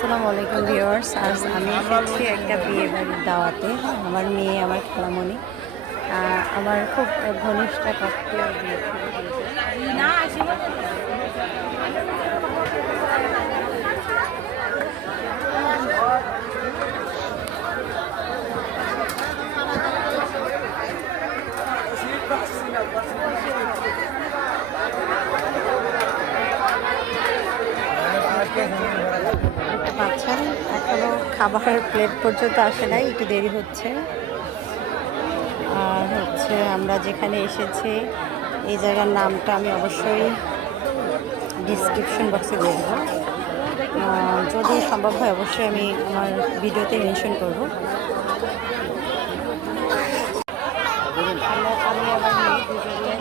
আসসালামু আলাইকুম ভিউয়ার্স। আজ আমি এসেছি একটা বিয়ে বাড়ির দাওয়াতে। আমার মেয়ে, আমার খালামণি, আমার খুব ঘনিষ্ঠ আত্মীয় গিয়েছিল দেখতে পাচ্ছেন, এখনো খাবারের প্লেট পর্যন্ত আসে নাই, একটু দেরি হচ্ছে। আর হচ্ছে আমরা যেখানে এসেছি এই জায়গার নামটা আমি অবশ্যই ডিসক্রিপশন বক্সে দিয়ে দেবো। যদি সম্ভব হয় অবশ্যই আমি আমার ভিডিওতে মেনশন করব। আমি আবার মেয়ে দুজনে